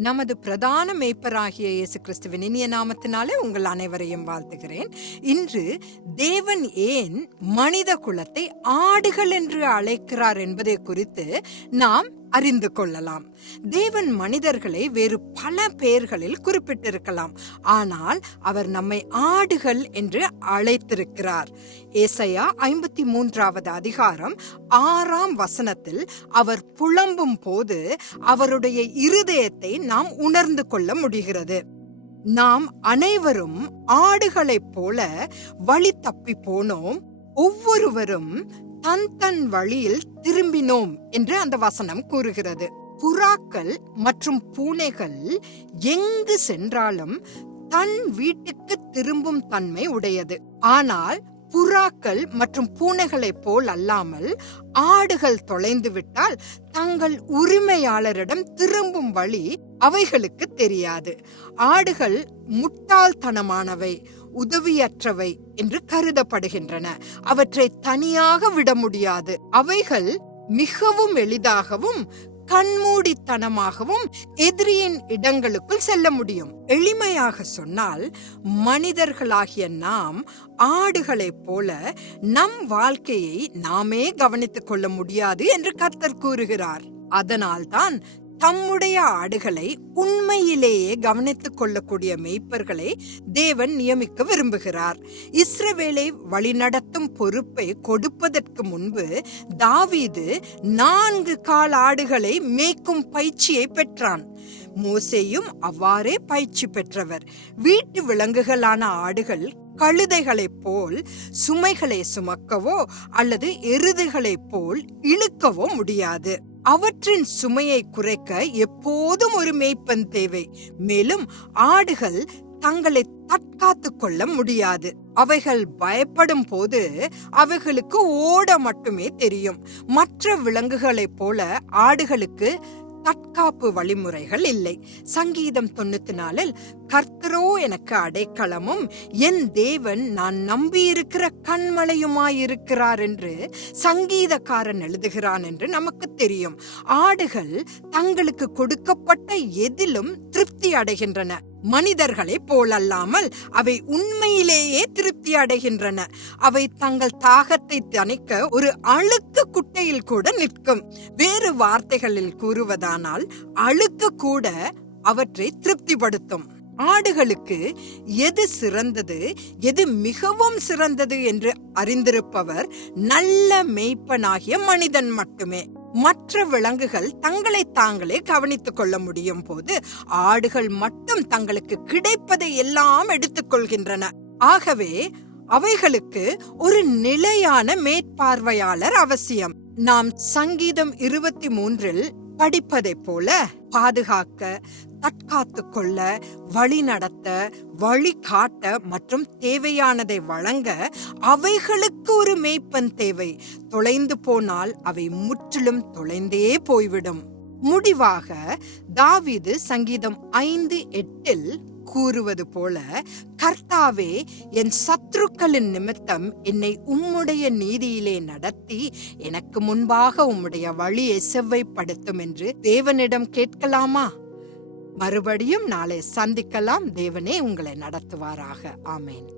நமது பிரதான மேய்ப்பராகிய இயேசு கிறிஸ்துவின் இனிய நாமத்தினாலே உங்கள் அனைவரையும் வாழ்த்துகிறேன். இன்று தேவன் ஏன் மனித குலத்தை ஆடுகள் என்று அழைக்கிறார் என்பதை குறித்து நாம் அறிந்து கொள்ளலாம். தேவன் மனிதர்களை வேறு பல பெயர்களில் குறிப்பிட்டிருக்கலாம். ஆனால் அவர் நம்மை ஆடுகள் என்று அழைத்திருக்கிறார். ஏசையா ஐம்பத்தி மூன்றாவது அதிகாரம் ஆறாம் வசனத்தில் அவர் புலம்பும் போது அவருடைய இருதயத்தை நாம் உணர்ந்து கொள்ள முடிகிறது. நாம் அனைவரும் ஆடுகளைப் போல வழி தப்பி போனோம். ஒவ்வொருவரும் தன் தன் வழியில் திரும்பினோம் என்று அந்த வசனம் கூறுகிறது. புறாக்கள் மற்றும் பூனைகள் எங்கு சென்றாலும் தன் வீட்டுக்கு திரும்பும் தன்மை உடையது. ஆனால் புறாக்கள் மற்றும் பூனைகளைப் போல் அல்லாமல் ஆடுகள் தொலைந்து விட்டால் தங்கள் உரிமையாளரிடம் திரும்பும் வழி அவைகளுக்கு தெரியாது. ஆடுகள் முட்டாள்தனமானவை. உதவியற்றவை என்று கருதப்படுகின்றன. அவற்றை தனியாக விட முடியாது. அவைகள் மிகவும் எளிதாகவும் கண்மூடித்தனமாகவும் எதிரியின் இடங்களுக்குள் செல்ல முடியும். எளிமையாக சொன்னால் மனிதர்களாகிய நாம் ஆடுகளைப் போல நம் வாழ்க்கையை நாமே கவனித்துக் கொள்ள முடியாது என்று கர்த்தர் கூறுகிறார். அதனால்தான் தம்முடைய ஆடுகளை உண்மையிலேயே கவனித்துக் கொள்ளக்கூடிய மெய்ப்பர்களை தேவன் நியமிக்க விரும்புகிறார். இஸ்ரவேலை வழிநடத்தும் பொறுப்பை கொடுப்பதற்கு முன்பு தாவீது நான்கு கால் ஆடுகளை மேய்க்கும் பயிற்சியை பெற்றான். மோசேயும் அவ்வாறே பயிற்சி பெற்றவர். வீட்டு விலங்குகளான ஆடுகள் கழுதைகளைப் போல் சுமைகளை சுமக்கவோ அல்லது எருதுகளைப் போல் இழுக்கவோ முடியாது. அவற்றின் சுமையை குறைக்க எப்போதும் ஒரு மேய்ப்பன் தேவை. மேலும் ஆடுகள் தங்களை தற்காத்து கொள்ள முடியாது. அவைகள் பயப்படும் போது அவைகளுக்கு ஓட மட்டுமே தெரியும். மற்ற விலங்குகளைப் போல ஆடுகளுக்கு தற்காப்பு வழிமுறைகள் இல்லை. சங்கீதம் தொண்ணூத்தி நாலில் கர்த்தரோ எனக்கு அடைக்கலமும் என் தேவன் நான் நம்பியிருக்கிற கண்மலையுமாயிருக்கிறார் என்று சங்கீதக்காரன் எழுதுகிறான் என்று நமக்கு தெரியும். ஆடுகள் தங்களுக்கு கொடுக்கப்பட்ட எதிலும் திருப்தி அடைகின்றன. மனிதர்களை போலல்லாமல் அவை உண்மையிலேயே திருப்தி அடைகின்றன. அவை தங்கள் தாகத்தை தணிக்க ஒரு அழுக்கு குட்டையில் கூட நிற்கும். வேறு வார்த்தைகளில் கூறுவதானால் அழுக்கு கூட அவற்றை திருப்திப்படுத்தும். ஆடுகளுக்கு எது சிறந்தது எது மிகவும் சிறந்தது என்று அறிந்திருப்பவர் நல்ல மெய்ப்பனாகிய மனிதன் மட்டுமே. மற்ற விலங்குகள் தங்களை தாங்களே கவனித்துக் கொள்ள முடியும் போது ஆடுகள் மட்டும் தங்களுக்கு கிடைப்பதை எல்லாம் எடுத்துக்கொள்கின்றன. ஆகவே அவைகளுக்கு ஒரு நிலையான மேற்பார்வையாளர் அவசியம். நாம் சங்கீதம் இருபத்தி மூன்றில் படிப்பதைப் போல பாதுகாக்க தற்காத்து கொள்ள வழி நடத்த வழி காட்ட மற்றும் தேவையானதை வழங்க அவைகளுக்கு ஒரு மேய்ப்பன் தேவை. தொலைந்து போனால் அவை முற்றிலும் தொலைந்தே போய்விடும். முடிவாக தாவிது சங்கீதம் ஐந்து எட்டில் கூறுவது போல கர்த்தாவே என் சத்ருக்களின் நிமித்தம் என்னை உம்முடைய நீதியிலே நடத்தி எனக்கு முன்பாக உம்முடைய வழியை செவ்வைப்படுத்தும் என்று தேவனிடம் கேட்கலாமா? மறுபடியும் நாளை சந்திக்கலாம். தேவனே உங்களை நடத்துவாராக. ஆமேன்.